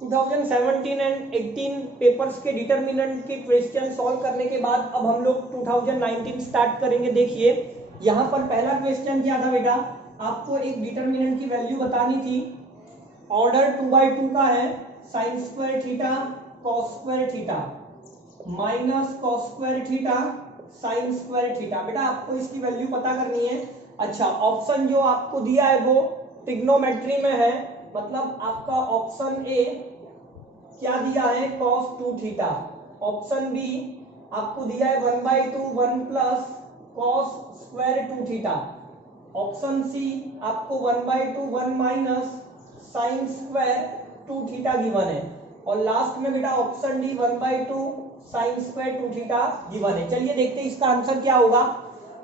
2017 and 18 papers के determinant के question solve करने के बाद अब हम लोग 2019 स्टार्ट करेंगे। देखिए यहाँ पर पहला क्वेश्चन क्या था बेटा, आपको एक डिटर्मिनेंट की वैल्यू बतानी थी। ऑर्डर 2/2 का है, sign square theta cos square theta minus cos square theta sine square theta. बेटा आपको इसकी वैल्यू पता करनी है। अच्छा, ऑप्शन जो आपको दिया है वो ट्रिग्नोमेट्री में है, मतलब आपका ऑप्शन ए क्या दिया है, cos 2 थीटा। ऑप्शन बी आपको दिया है 1/2 1 plus cos square 2 theta. Option C आपको 1/2 1 minus sine square 2 theta given है। और लास्ट में बेटा option D 1/2 sine square 2 theta given है। चलिए देखते हैं इसका आंसर क्या होगा।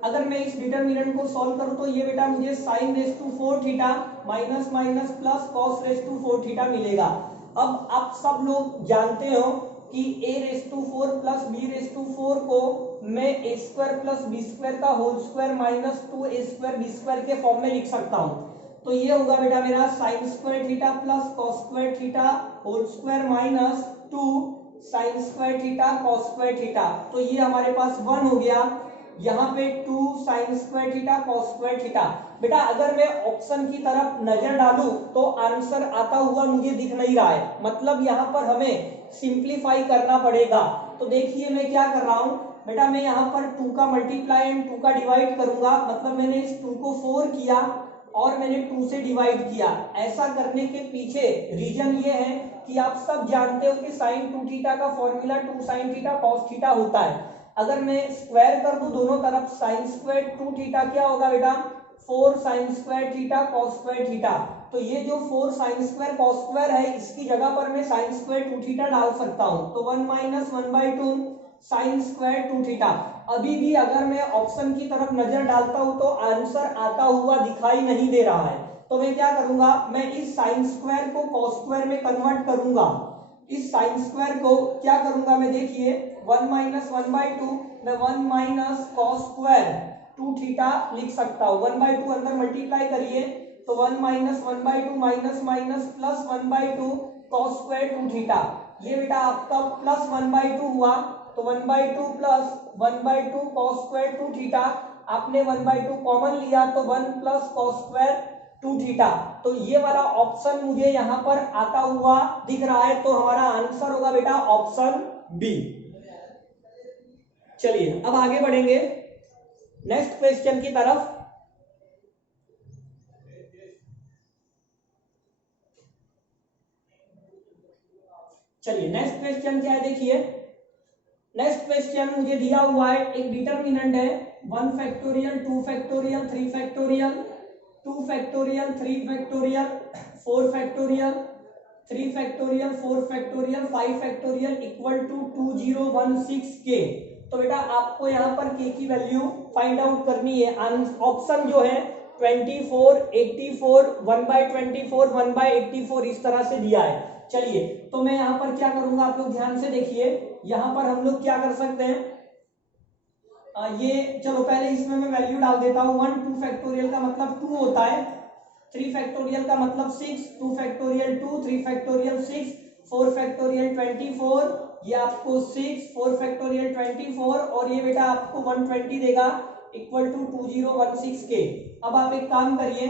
अगर मैं इस डिटर्मिनेंट को सॉल्व करूं तो ये बेटा मुझे sine raise to 4 theta minus minus plus cos raise to 4 theta मिलेगा। अब आप सब लोग जानते हो कि a raise to 4 plus b raise to 4 को मैं a square plus b square का whole square minus 2a square b square के फॉर्म में लिख सकता हूं। तो ये होगा बेटा मेरा sine square theta plus cos square theta whole square minus 2 sign square theta cos square theta. तो ये हमारे पास 1 हो गया, यहाँ पे 2 sign square theta cos square theta. बेटा अगर मैं ऑप्शन की तरफ नजर डालूं तो आंसर आता हुआ मुझे दिख नहीं रहा है, मतलब यहाँ पर हमें सिंप्लीफाई करना पड़ेगा। तो देखिए मैं क्या कर रहा हूँ बेटा, मैं यहाँ पर 2 का मल्टीप्लाई एंड 2 का डिवाइड करूंगा, मतलब मैंने इस 2 को 4 किया और मैंने 2 से डिवाइड किया। ऐसा करने के पीछे रीजन ये है कि आप सब जानते हो कि साइन 2 थीटा का formula 2 sine theta cos theta होता है। अगर मैं स्क्वायर कर दूं दोनों तरफ, साइन स्क्वायर 2 थीटा क्या होगा बेटा, 4 sign square theta cos square theta. तो ये जो 4 साइन स्क्वायर कॉस स्क्वायर है इसकी जगह पर मैं साइन स्क्वायर 2 थीटा डाल सकता हूं। तो 1 माइनस 1/2 साइन स्क्वायर 2 थीटा। अभी भी अगर मैं ऑप्शन की तरफ नजर डालता हूं तो आंसर आता हुआ दिखाई नहीं दे रहा है। तो मैं क्या करूंगा, मैं इस साइन स्क्वायर को कॉस स्क्वायर में कन्वर्ट करूंगा। इस साइन स्क्वायर को क्या करूंगा मैं, देखिए 1 माइनस 1/2 मैं 1 माइनस कॉस स्क्वायर 2 थीटा लिख सकता हूं। 1/2 अंदर मल्टीप्लाई करिए तो 1 minus 1/2 minus minus plus 1/2 cos square 2 theta. ये बेटा आपका प्लस 1/2 हुआ, तो 1/2 प्लस 1/2 कॉस स्क्वायर 2 थीटा। आपने 1/2 कॉमन लिया तो 1 प्लस कॉस स्क्वायर 2 थीटा। तो ये वाला ऑप्शन मुझे यहाँ पर आता हुआ दिख रहा है, तो हमारा आंसर होगा बेटा ऑप्शन बी। चलिए अब आगे बढ़ेंगे नेक्स्ट क्वेश्चन की तरफ। चलिए नेक्स्ट क्वेश्चन क्या है, देखिए नेक्स्ट क्वेश्चन मुझे दिया हुआ है, एक डिटर्मिनेंट है 1 factorial 2 factorial 3 factorial 2 factorial 3 factorial 4 factorial 3 factorial 4 factorial 5 factorial equal to 2016 के। तो बेटा आपको यहाँ पर के की वैल्यू फाइंड आउट करनी है। ऑप्शन जो है 24 84 1/24 1/84 इस तरह से दिया है। चलिए तो मैं यहाँ पर क्या करूंगा, आप लोग ध्यान से देखिए। यहाँ पर हम लोग क्या कर सकते हैं, ये चलो पहले इसमें मैं वैल्यू डाल देता हूँ। 1 2 फैक्टोरियल का मतलब 2 होता है, 3 फैक्टोरियल का मतलब 6, 2 फैक्टोरियल 2 3 फैक्टोरियल 6 4 फैक्टोरियल 24, ये आपको 6 4 फैक्टोरियल 24 और ये बेटा आपको 120 देगा इक्वल टू 2016 के। अब आप एक काम करिए,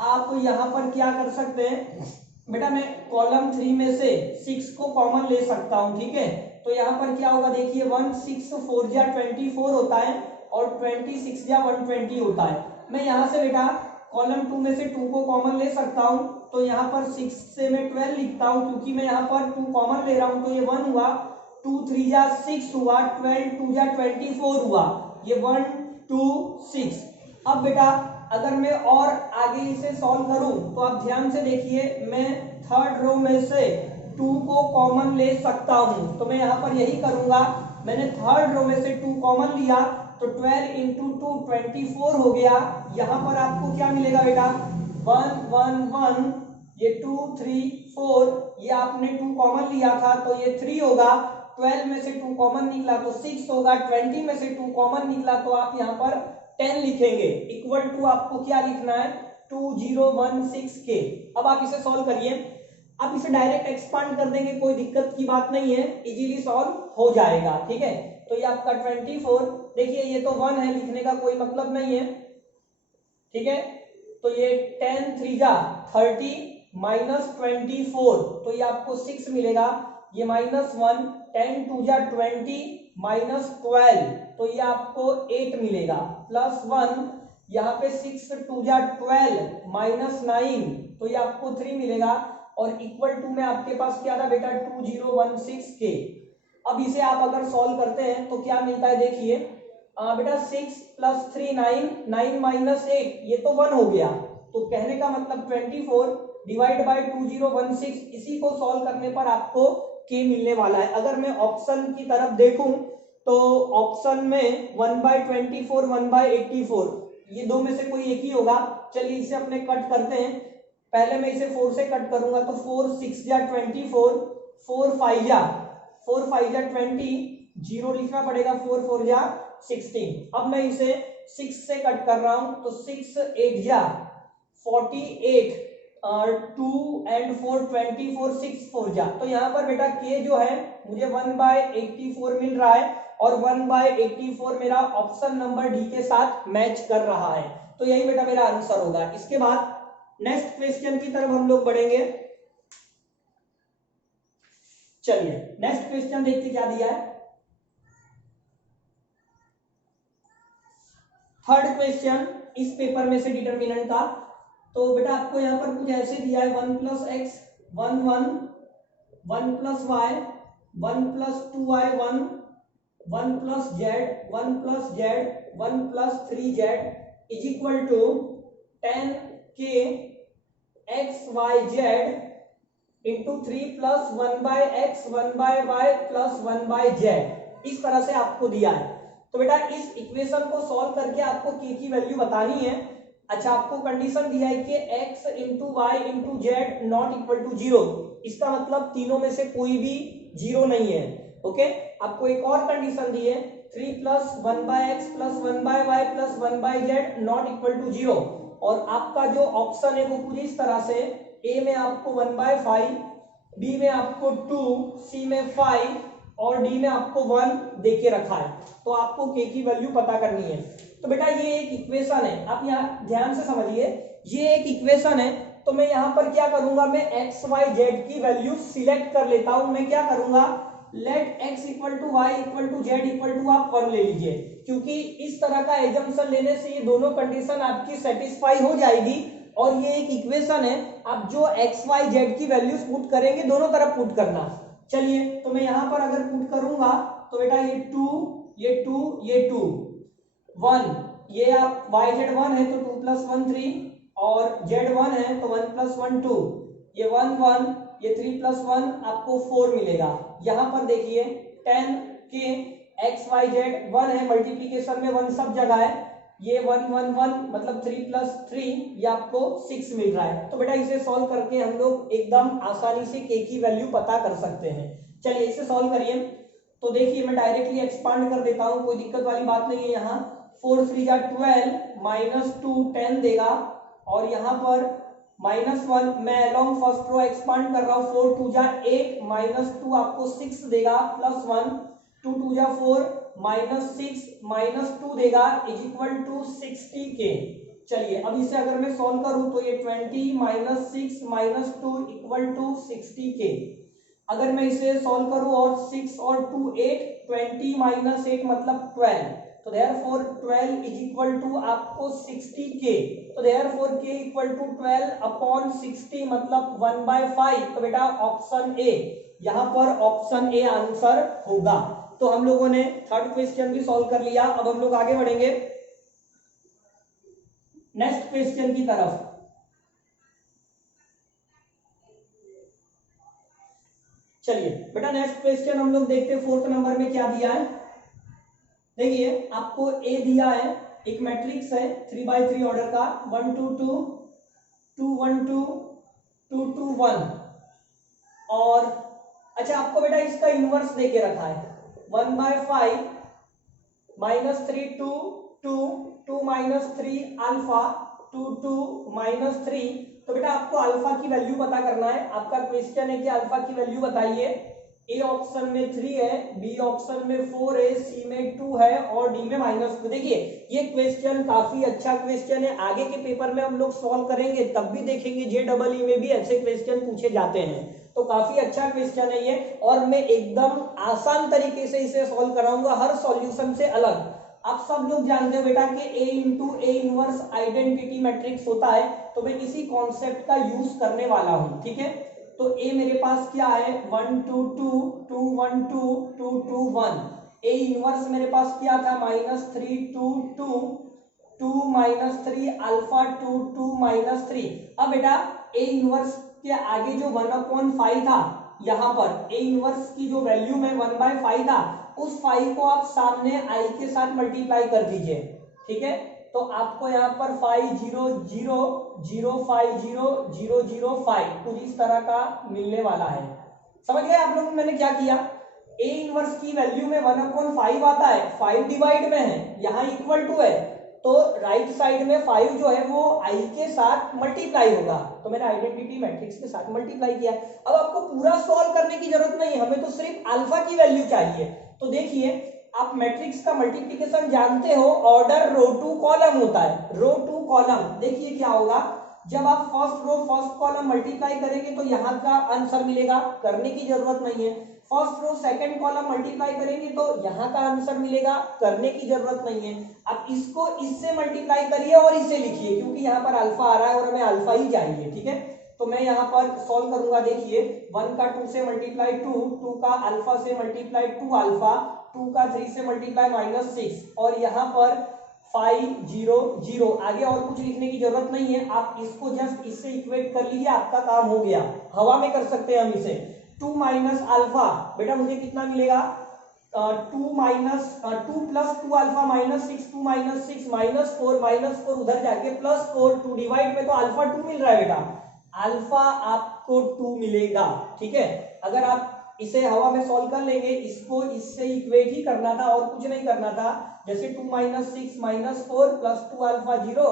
आप यहाँ पर क्या कर सकते हैं बेटा, मैं कॉलम 3 में से 6 को कॉमन ले सकता हूँ, ठीक है। तो यहाँ पर क्या होगा, देखिए 1 6 4 जा 24 होता है और 26 जा 120 होता है। मैं यहाँ से बेटा कॉलम 2 में से 2 को कॉमन ले सकता हूँ, तो यहाँ पर 6 से मैं 12 लिखता हूँ क्योंकि मैं यहाँ पर 2 कॉमन ले रहा हूँ। तो ये 1 हुआ, 2 3 जा 6 हुआ, 12 2 जा 24 हुआ, ये 1 2 6। अब बेटा अगर मैं और आगे इसे सॉल्व करूं तो आप ध्यान से देखिए, मैं थर्ड रो में से 2 को कॉमन ले सकता हूं। तो मैं यहां पर यही करूंगा, मैंने थर्ड रो में से 2 कॉमन लिया तो 12 इंटू 2 24 हो गया। यहां पर आपको क्या मिलेगा बेटा, 1 1 1, ये 2 3 4, ये आपने 2 कॉमन लिया था तो ये 3 होगा। 12 में से 2 कॉमन निकला तो 6 होगा, 20 में से 2 कॉमन निकला तो आप यहाँ पर 10 लिखेंगे इक्वल टू आपको क्या लिखना है 2016 के। अब आप इसे सॉल्व करिए। आप इसे डायरेक्ट एक्सपांड कर देंगे, कोई दिक्कत की बात नहीं है, इजीली सॉल्व हो जाएगा। ठीक है, तो ये आपका 24, देखिए ये तो 1 है, लिखने का कोई मतलब नहीं है। ठीक है, तो ये 10 3 जा 30 माइनस 24, तो ये आपको 6 मिलेगा। ये -1 10 2 जा 20 माइनस 12, तो ये आपको 8 मिलेगा। +1 यहाँ पे 6 2 जा 12 माइनस 9, तो ये आपको 3 मिलेगा। और इक्वल टू में आपके पास क्या था बेटा 2016 के। अब इसे आप अगर सॉल्व करते हैं तो क्या मिलता है, देखिए बेटा 6 + 3 9, 9 - 8, ये तो 1 हो गया। तो कहने का मतलब 24 डिवाइड बाय 2016, इसी को सॉल्व करने पर आपको के मिलने वाला है। अगर मैं ऑप्शन की तरफ देखूं तो ऑप्शन में 1/24 1/84, ये दो में से कोई एक ही होगा। चलिए इसे अपने कट करते हैं। पहले मैं इसे 4 से कट करूंगा, तो 4 6 जा 24, 4 5 जा 20, 0 लिखना पड़ेगा, 4 4 जा 16। अब मैं इसे 6 से कट कर रहा हूं, तो 6 8 जा 48, 2 एंड 4 24, 6 4 जा। तो यहाँ पर बेटा के जो है मुझे 1/84 मिल रहा है, और 1/84 मेरा ऑप्शन नंबर डी के साथ मैच कर रहा है। तो यही बेटा मेरा आंसर होगा। इसके बाद नेक्स्ट क्वेश्चन की तरफ हम लोग बढ़ेंगे। चलिए नेक्स्ट क्वेश्चन देखते क्या दिया है। थर्ड क्वेश्चन इस पेपर में से डिटरमिनेंट का। तो बेटा आपको यहाँ पर कुछ ऐसे दिया है, 1 + x 1 1, 1 + y 1 + 2y 1, 1 + z 1 + z 1 + 3z is equal to 10k xyz into 3 + 1/x 1/y + 1/z, इस तरह से आपको दिया है। तो बेटा इस इक्वेशन को सॉल्व करके आपको k की वैल्यू बतानी है। अच्छा, आपको कंडीशन दिया है कि x into Y into Z not equal to 0, इसका मतलब तीनों में से कोई भी 0 नहीं है। ओके, आपको एक और कंडीशन दी है, 3 + 1/x + 1/y + 1/z not equal to 0, और आपका जो ऑप्शन है वो कुछ इस तरह से, ए में आपको 1/5, बी में आपको 2, सी में 5 और डी में आपको 1 देके रखा है। तो आपको के की वैल्यू पता करनी है। तो बेटा ये एक इक्वेशन है, आप यहाँ ध्यान से समझिए, ये एक इक्वेशन है। तो मैं यहाँ पर क्या करूंगा, मैं एक्स वाई जेड की वैल्यू सिलेक्ट कर लेता हूं। मैं क्या करूंगा, लेट x = y = z = आप 1 ले लीजिए, क्योंकि इस तरह का एजम्पशन लेने से ये दोनों कंडीशन आपकी सेटिस्फाई हो जाएगी। और ये एक इक्वेशन है, आप जो x y z की वैल्यूज पुट करेंगे दोनों तरफ पुट करना। चलिए, तो मैं यहां पर अगर पुट करूंगा तो बेटा ये 2 ये 2 ये 2 1, ये आप yz 1 है तो 2 + 1 3, और z 1 है तो 1 + 1 2, ये 1 1, ये 3 + 1 आपको 4 मिलेगा। यहां पर देखिए 10 के एक्स वाई जेड 1 है, मल्टीप्लीकेशन में 1 सब जगह है, ये 1 1 1 मतलब 3 + 3, ये आपको 6 मिल रहा है। तो बेटा इसे सॉल्व करके हम लोग एकदम आसानी से के की वैल्यू पता कर सकते हैं। चलिए इसे सॉल्व करिए। तो देखिए मैं डायरेक्टली एक्सपांड कर देता हूं, कोई दिक्कत वाली बात नहीं है। यहाँ 4 3 जा 12 -2 10 देगा, और यहाँ पर -1 मैं अलोंग फर्स्ट रो एक्सपांड कर रहा हूँ, 4 2 जा 8 -2 आपको 6 देगा, +1 2 2 जा 4 -6 -2 देगा इज इक्वल टू 60k। चलिए अब इसे अगर मैं सॉल्व करूं तो ये 20 -6 -2 इक्वल टू 60k। अगर मैं इसे सॉल्व करूं और 6 और 2 8, 20 -8 मतलब 12, तो therefore 12 इज इक्वल टू आपको 60k। तो therefore k इक्वल टू 12/60 मतलब 1/5। तो बेटा ऑप्शन ए, यहां पर ऑप्शन ए आंसर होगा। तो हम लोगों ने थर्ड क्वेश्चन भी सॉल्व कर लिया। अब हम लोग आगे बढ़ेंगे नेक्स्ट क्वेश्चन की तरफ। चलिए बेटा नेक्स्ट क्वेश्चन हम लोग देखते हैं, 4th नंबर में क्या दिया है। देखिए आपको ए दिया है, एक मैट्रिक्स है 3x3 ऑर्डर का, 1 2 2 2 1 2 2 2 1, और अच्छा आपको बेटा इसका इनवर्स देके रखा है 1/5 -3 2 2 2 -3 अल्फा 2 2 -3 तो बेटा आपको अल्फा की वैल्यू पता करना है। आपका क्वेश्चन है कि अल्फा की वैल्यू बताइए। ए ऑप्शन में 3 है, बी ऑप्शन में 4 है, सी में 2 है और डी में -2। देखिए ये क्वेश्चन काफी अच्छा क्वेश्चन है, आगे के पेपर में हम लोग सॉल्व करेंगे तब भी देखेंगे JEE में भी ऐसे क्वेश्चन पूछे जाते हैं। तो काफी अच्छा क्वेश्चन है ये, और मैं एकदम आसान तरीके से इसे सॉल्व कराऊंगा, हर सॉल्यूशन से अलग। आप सब लोग जानते हो बेटा कि A into A inverse identity matrix होता है, तो मैं इसी कॉन्सेप्ट का यूज करने वाला हूं। ठीक है, तो A मेरे पास क्या है 1 2 2 2 1 2 2 2 1। A इनवर्स मेरे पास क्या था -3 2 2 2 -3 अल्फा 2 2 -3। अब बेटा A इनवर्स के आगे जो 1/5 था, यहाँ पर A इनवर्स की जो वैल्यू में 1/5 था, उस 5 को आप सामने I के साथ मल्टीप्लाई कर दीजिए। ठीक है, तो आपको यहाँ पर 5 0 0 0 5 0 0 0 5 कुछ इस तरह का मिलने वाला है। समझ गए आप लोग मैंने क्या किया? A इनवर्स की वैल्यू में 1/5 आता है, 5 डिवाइड में है, यहाँ इक्वल टू है, तो राइट साइड में 5 जो है वो I के साथ मल्टीप्लाई होगा, तो मैंने आइडेंटिटी मैट्रिक्स के साथ मल्टीप्लाई किया। अब आपको पूरा सॉल्व करने की जरूरत नहीं है, हमें तो सिर्फ अल्फा की वैल्यू चाहिए। तो देखिए आप मैट्रिक्स का मल्टीप्लिकेशन जानते हो, ऑर्डर रो टू कॉलम होता है, रो टू कॉलम। देखिए क्या होगा, जब आप first row first column multiply करेंगे तो यहाँ का आंसर मिलेगा, करने की जरूरत नहीं है। First row second column multiply करेंगे तो यहाँ का आंसर मिलेगा, करने की जरूरत नहीं है। अब इसको इससे मल्टीप्लाई करिए और इसे लिखिए, क्योंकि यहाँ पर अल्फा आ रहा है और हमें अल्फा ही चाहिए। ठीक है, तो मैं यहाँ पर सॉल्व करूंगा। देखिए 1 का 2 से मल्टीप्लाई 2, 2 का अल्फा से मल्टीप्लाई 2 अल्फा, 2 का 3 से मल्टीप्लाई -6, और यहाँ पर 5 0 0। आगे और कुछ लिखने की जरूरत नहीं है, आप इसको जस्ट इससे इक्वेट कर लीजिए, आपका काम हो गया। हवा में कर सकते हैं हम इसे। 2 माइनस अल्फा, बेटा मुझे कितना मिलेगा 2 प्लस 2 अल्फा -6, 2 -6 -4 उधर जाके +4, 2 डिवाइड में तो अल्फा 2 मिल रहा है बेटा, अल्फा आपको 2 मिलेगा। ठीक है, अगर आप इसे हवा में सॉल्व कर लेंगे, इसको इससे इक्वेट ही करना था और कुछ नहीं करना था। जैसे 2 -6 -4 प्लस 2 अल्फा 0,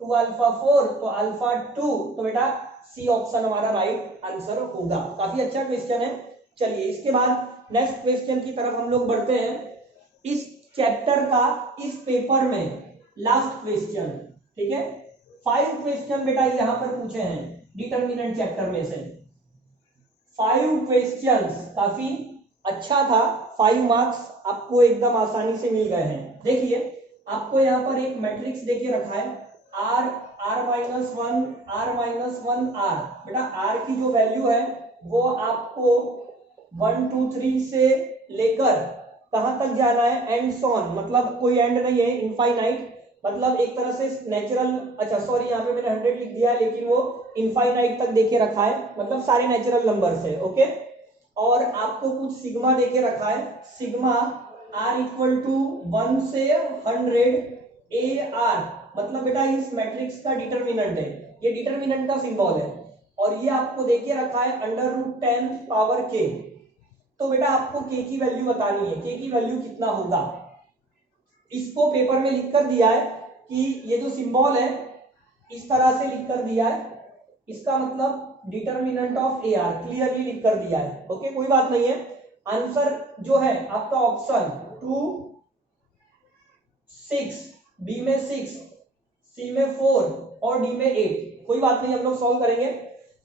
2 अल्फा 4 तो अल्फा 2, तो बेटा सी ऑप्शन हमारा राइट आंसर होगा। काफी अच्छा क्वेश्चन है। चलिए इसके बाद नेक्स्ट क्वेश्चन की तरफ हम लोग बढ़ते हैं। इस चैप्टर का इस पेपर में लास्ट क्वेश्चन, ठीक है, 5 क्वेश्चन बेटा यहाँ पर पूछे हैं डिटरमिनेंट चैप्टर में से। 5 क्वेश्चंस काफी अच्छा था, 5 मार्क्स आपको एकदम आसानी से मिल गए हैं। देखिए आपको यहाँ पर एक मैट्रिक्स देके रखा है R R-1 R-1 R। बेटा R की जो वैल्यू है वो आपको 1 2 3 से लेकर कहां तक जाना है, एंड सॉन, मतलब कोई एंड नहीं है, इनफाइनाइट, मतलब एक तरह से नेचुरल, अच्छा सॉरी यहाँ पे मैंने 100 लिख दिया है, लेकिन वो इनफाइनाइट तक देके रखा है, मतलब सारे नेचुरल नंबर है। ओके, और आपको कुछ सिग्मा देके रखा है, सिग्मा R इक्वल टू 1 से 100 AR, मतलब बेटा इस मैट्रिक्स का डिटरमिनेंट है, ये डिटरमिनेंट का सिंबल है, और ये आपको देके रखा है √10 पावर k। तो बेटा आपको k की वैल्यू बतानी है, k की वैल्यू कितना होगा। इसको पेपर में लिख कर दिया है कि ये जो सिंबल है इस तरह से लिख कर दिया है, इसका मतलब डिटरमिनेंट ऑफ AR क्लियरली लिख कर दिया है। ओके, कोई बात नहीं है। आंसर जो है आपका ऑप्शन 2 6, बी में 6, सी में 4 और डी में 8। कोई बात नहीं, हम लोग सॉल्व करेंगे।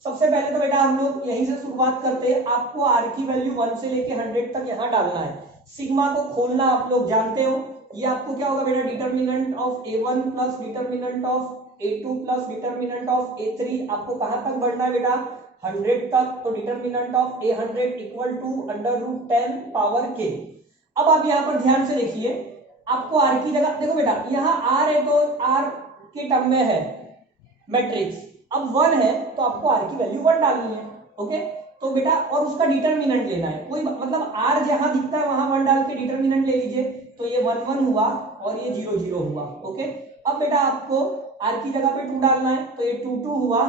सबसे पहले तो बेटा हम लोग यहीं से शुरुआत करते हैं। आपको R की वैल्यू 1 से लेके 100 तक यहाँ डालना है। सिग्मा को खोलना आप लोग जानते हो, ये आपको क्या होगा बेटा, determinant of A1 plus determinant of A2 plus determinant of A3। आपको कहां तक बढ़ना है बेटा, 100 तक, तो determinant of A100 equal to √10 power k। अब आप यहाँ पर ध्यान से देखिए, आपको R की जगह देखो बेटा, यहाँ R है तो R के टर्म में है मैट्रिक्स, अब 1 है तो आपको R की वैल्यू 1 डालनी है। ओके, तो बेटा और उसका डिटरमिनेंट लेना है, कोई मतलब R जहां दिखता है वहां 1 डाल के डिटरमिनेंट ले लीजिए, तो ये 1 1 हुआ और ये 0 0 हुआ। ओके, अब बेटा आपको R की जगह पे 2 डालना है, तो ये 2 2 हुआ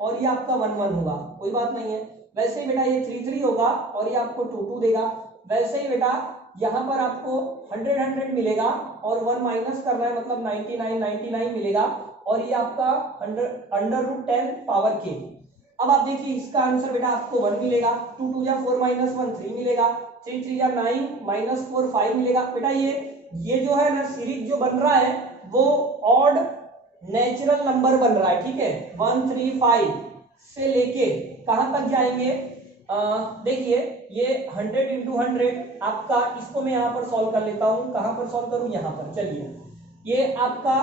और ये आपका 1 1 हुआ, कोई बात नहीं है। वैसे ही बेटा ये 3 3 होगा और ये आपको 2 2 देगा। वैसे ही बेटा यहाँ पर आपको 100 100 मिलेगा और 1 माइनस करना है, मतलब 99 99 मिलेगा, और ये आपका अंडर रूट 10 पावर के। अब आप देखिए इसका आंसर बेटा आपको 1 मिलेगा, 2 2 जा 4 माइनस 1 3 मिलेगा, 3 3 जा 9 माइनस 4 5 मिलेगा। बेटा ये जो है ना सीरीज जो बन रहा है वो ऑड नेचुरल नंबर बन रहा है, ठीक है। 1 3 5 से लेके कहां तक जाएंगे, देखिए ये 100 इंटू 100 आपका, इसको मैं यहाँ पर सॉल्व कर लेता हूँ। कहां पर सॉल्व करूं, यहाँ पर। चलिए ये आपका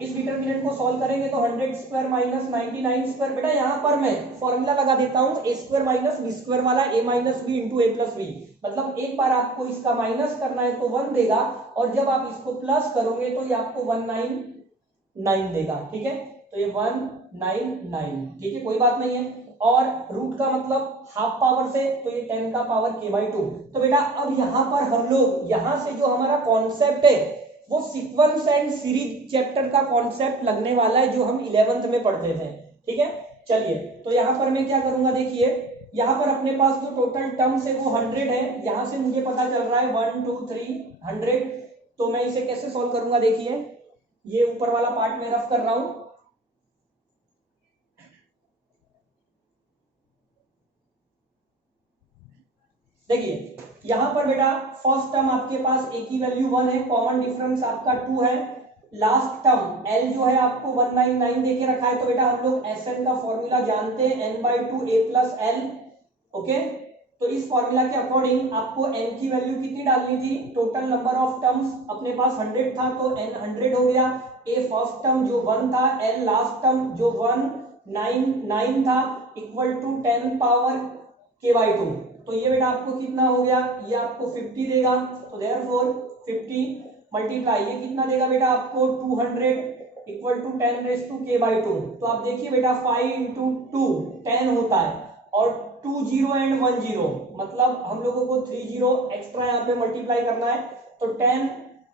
इस डिटरमिनेंट को सॉल्व करेंगे तो 100 स्क्वायर माइनस 99 स्क्वायर। बेटा यहाँ पर मैं फॉर्मूला लगा देता हूँ ए स्क्वायर माइनस बी स्क्वायर वाला, ए माइनस बी इंटू ए प्लस बी। मतलब एक बार आपको इसका माइनस करना है तो 1 देगा, और जब आप इसको प्लस करोगे तो ये आपको 199 देगा, ठीक है। तो ये 199, ठीक है, कोई बात नहीं है। और रूट का मतलब हाफ पावर से, तो ये 10 का पावर k/2। तो बेटा अब यहाँ पर हम लोग यहाँ से जो हमारा कॉन्सेप्ट है वो सीक्वेंस एंड सीरीज चैप्टर का कॉन्सेप्ट लगने वाला है जो हम 11th में पढ़ते थे, ठीक है। चलिए तो यहाँ पर मैं क्या करूंगा, देखिए यहाँ पर अपने पास जो टोटल टर्म्स है वो 100 है। यहाँ से मुझे पता चल रहा है 1 2 3 100। तो मैं इसे कैसे सॉल्व करूंगा, देखिए ये ऊपर वाला पार्ट मैं रफ कर रहा हूं। देखिए यहां पर बेटा फर्स्ट टर्म आपके पास ए की वैल्यू 1 है, कॉमन डिफरेंस आपका 2 है। लास्ट टर्म एल जो है आपको 199 देके रखा है। तो बेटा हम लोग एसएन का फॉर्मूला जानते हैं, n/2 a plus L, okay. तो इस फॉर्मूला के अकॉर्डिंग आपको n की वैल्यू कितनी डालनी थी, टोटल नंबर ऑफ टर्म्स अपने पास 100 था तो n 100 हो गया। a फर्स्ट टर्म जो 1 था, l लास्ट टर्म जो 199 था, इक्वल टू 10 पावर k/2। तो ये बेटा आपको कितना हो गया, ये आपको 50 देगा। तो देयरफॉर 50 मल्टीप्लाई ये कितना देगा बेटा आपको 200 equal to 10 raise to k/2। तो आप देखिए बेटा 5 इंटू 2 10 होता है, और 2 0 एंड 1 0, मतलब हम लोगों को 3 0 एक्स्ट्रा यहाँ पे मल्टीप्लाई करना है। तो 10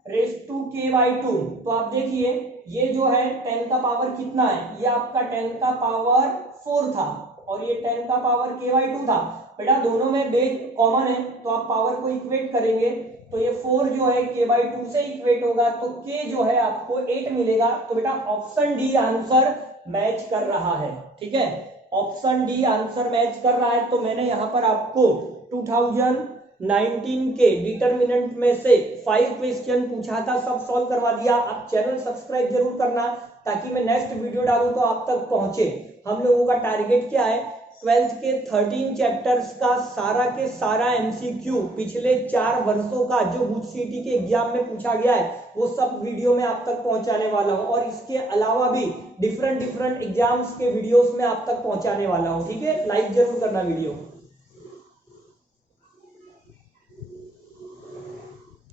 रेज़ टू k/2। तो आप देखिए ये जो है 10 का पावर कितना है, ये आपका 10 का पावर 4 था, और ये 10 का पावर k/2 था। बेटा दोनों में बेस कॉमन है तो आप पावर को इक्वेट करेंगे, तो ये 4 जो है k/2 से इक्वेट होगा, तो k जो है आपको 8 मिलेगा। तो बेटा ऑप्शन डी आंसर मैच कर रहा है, ठीक है, ऑप्शन डी आंसर मैच कर रहा है। तो मैंने यहाँ पर आपको 2019 के डिटरमिनेंट में से 5 क्वेश्चन पूछा था, सब सॉल्व करवा दिया। आप चैनल सब्सक्राइब जरूर करना ताकि मैं नेक्स्ट वीडियो डालूं तो आप तक पहुंचे। हम लोगों का टारगेट क्या है, 12th के 13 चैप्टर्स का सारा के सारा एमसीक्यू पिछले 4 वर्षों का जो UGC के एग्जाम में पूछा गया है वो सब वीडियो में आप तक पहुंचाने वाला हूं, और इसके अलावा भी डिफरेंट एग्जाम्स के वीडियोस में आप तक पहुंचाने वाला हूं, ठीक है। लाइक जरूर करना वीडियो।